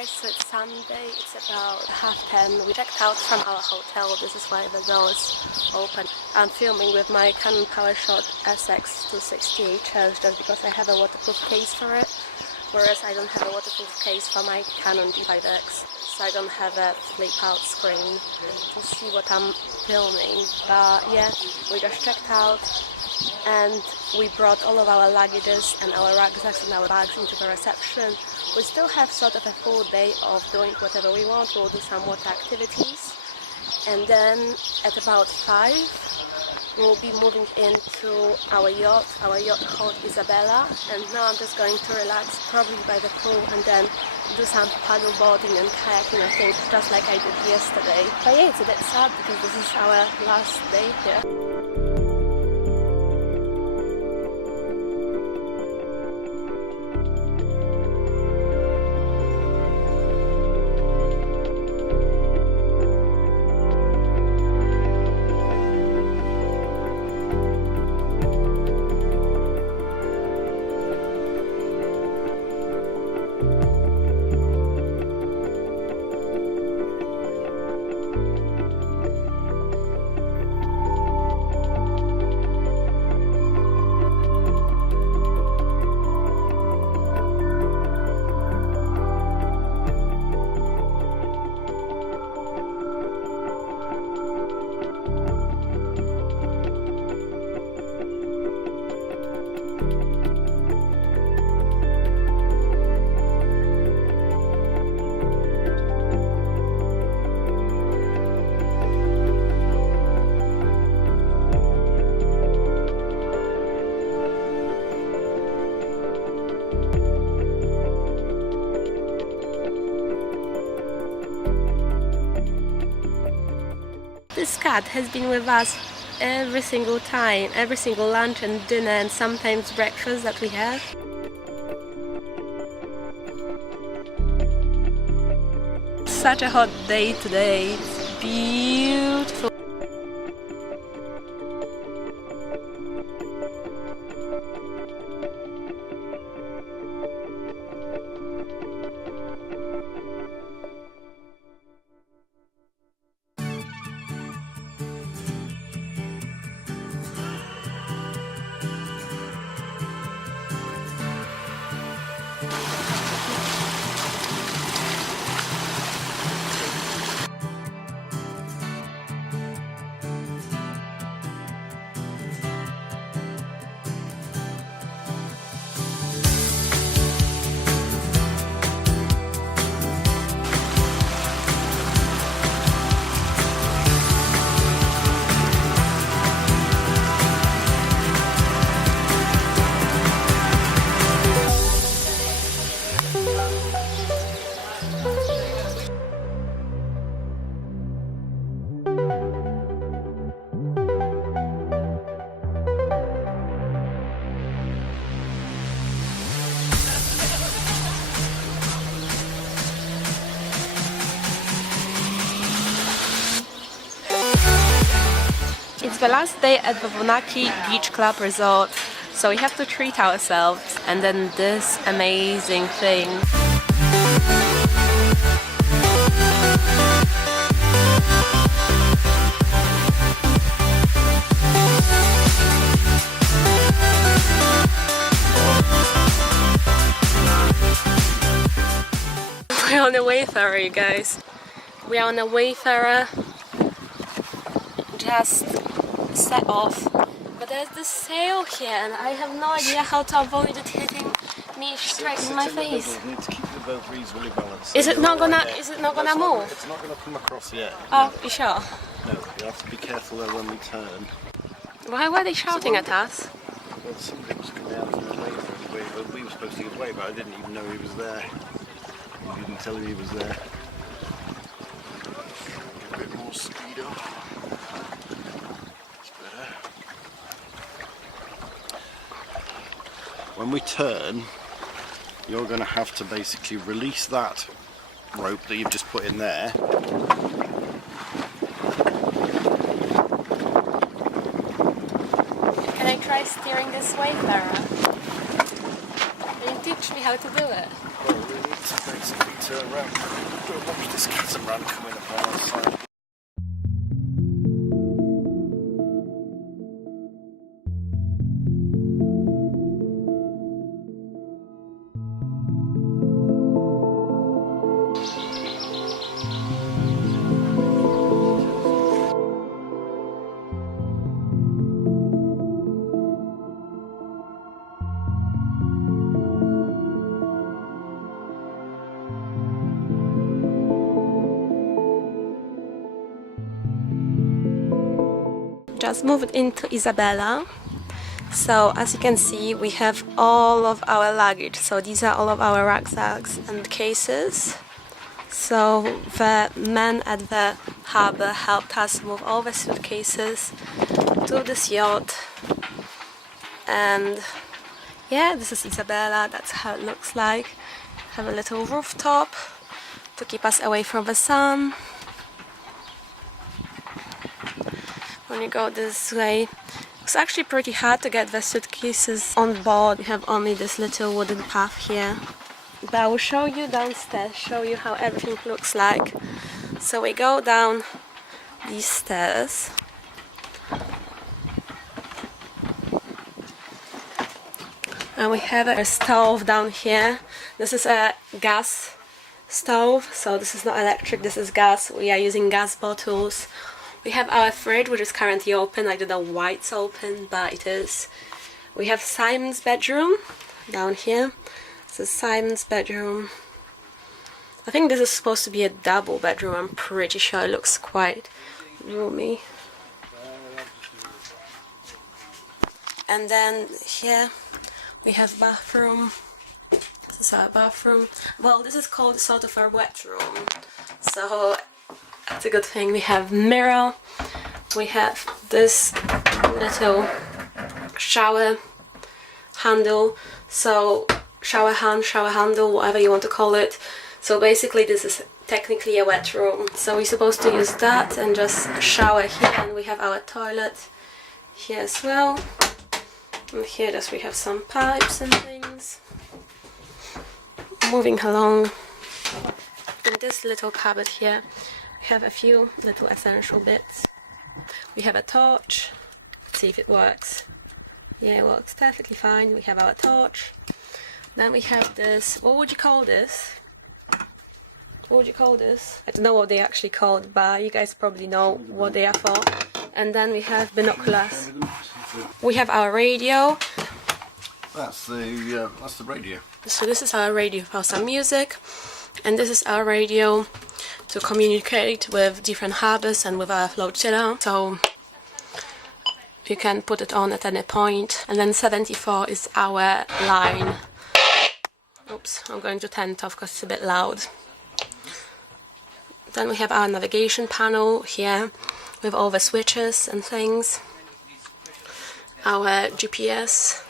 guys, so it's Sunday, it's about 10:30. We checked out from our hotel, this is why the door is open. I'm filming with my Canon Powershot SX260HS just because I have a waterproof case for it, whereas I don't have a waterproof case for my Canon G5X, so I don't have a flip out screen to see what I'm filming. But yeah, we just checked out and we brought all of our luggages and our rucksacks and our bags into the reception. We still have sort of a full day of doing whatever we want. We'll do some water activities, and then at about 5 we'll be moving into our yacht. Our yacht called Isabella, and now I'm just going to relax, probably by the pool, and then do some paddle boarding and kayaking, I think, just like I did yesterday. But yeah, it's a bit sad because this is our last day here. This cat has been with us every single time, every single lunch and dinner and sometimes breakfast that we have. Such a hot day today, it's beautiful. It's the last day at the Vounaki Beachclub resort, so we have to treat ourselves, and then this amazing thing. We're on a Wayfarer, you guys. We are on a Wayfarer. Just set off, but there's this sail here and I have no idea how to avoid it hitting me straight in my face. You need to keep the boat reasonably balanced. Is it not gonna move? It's not gonna come across yet. Oh, you sure? No, you have to be careful there when we turn. Why were they shouting at us? Well, somebody was coming out of the way, but we were supposed to give way, but I didn't even know he was there. You didn't tell him he was there. Get a bit more speed up. When we turn, you're going to have to basically release that rope that you've just put in there. Can I try steering this Wayfarer? Can you teach me how to do it? Well, we need So basically turn around, we'll watch this catamaran coming up on our side. Just moved into Isabella. So as you can see, we have all of our luggage. So these are all of our rucksacks and cases. So the men at the harbour helped us move all the suitcases to this yacht. And yeah, this is Isabella. That's how it looks like. Have a little rooftop to keep us away from the sun. When you go this way, it's actually pretty hard to get the suitcases on board. We have only this little wooden path here. But I will show you downstairs, show you how everything looks like. So we go down these stairs. And we have a stove down here. This is a gas stove, so this is not electric, this is gas. We are using gas bottles. We have our fridge, which is currently open. I don't know why it's open, but it is. We have Simon's bedroom down here. This is Simon's bedroom. I think this is supposed to be a double bedroom. I'm pretty sure it looks quite roomy. And then here we have bathroom. This is our bathroom. Well, this is called sort of our wet room. So that's a good thing. We have mirror. We have this little shower handle. So shower handle, whatever you want to call it. So basically this is technically a wet room. So we're supposed to use that and just shower here. And we have our toilet here as well. And here just we have some pipes and things. Moving along. In this little cupboard here, we have a few little essential bits. We have a torch. Let's see if it works. Yeah, it works perfectly fine. We have our torch. Then we have this. What would you call this? What would you call this? I don't know what they actually called, but you guys probably know what they are for. And then we have binoculars. We have our radio. That's the radio. So this is our radio for some music, and this is our radio to communicate with different harbours and with our flotilla. So you can put it on at any point. And then 74 is our line. Oops, I'm going to turn it off because it's a bit loud. Then we have our navigation panel here with all the switches and things. Our GPS.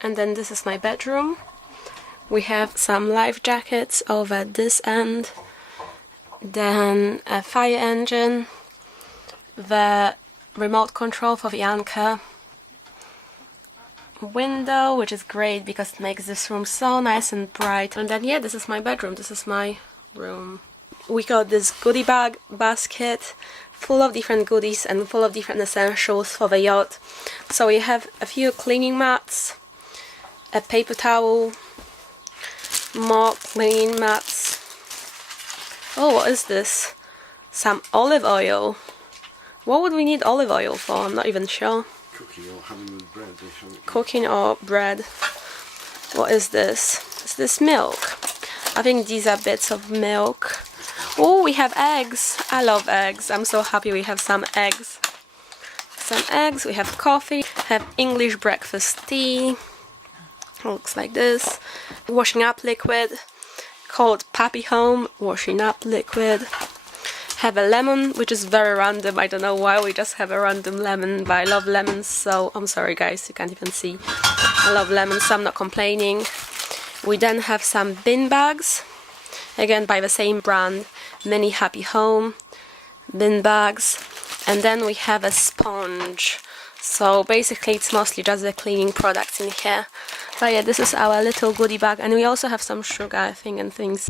And then this is my bedroom. We have some life jackets over this end. Then a fire engine. The remote control for the anchor. Window, which is great because it makes this room so nice and bright. And then yeah, this is my bedroom. This is my room. We got this goodie bag basket full of different goodies and full of different essentials for the yacht. So we have a few cleaning mats, a paper towel, more cleaning mats. Oh, what is this? Some olive oil. What would we need olive oil for? I'm not even sure. Cooking or having with bread. Cooking or bread. What is this? Is this milk? I think these are bits of milk. Oh, we have eggs. I love eggs. I'm so happy we have some eggs. Some eggs. We have coffee. Have English breakfast tea. Looks like this. Washing up liquid called Puppy Home washing up liquid. Have a lemon, which is very random. I don't know why we just have a random lemon, but I love lemons, so I'm sorry guys, you can't even see. I love lemons, so I'm not complaining. We then have some bin bags, again by the same brand, Mini Happy Home bin bags. And then we have a sponge. So basically it's mostly just the cleaning products in here. But yeah, this is our little goodie bag, and we also have some sugar, I think, and things.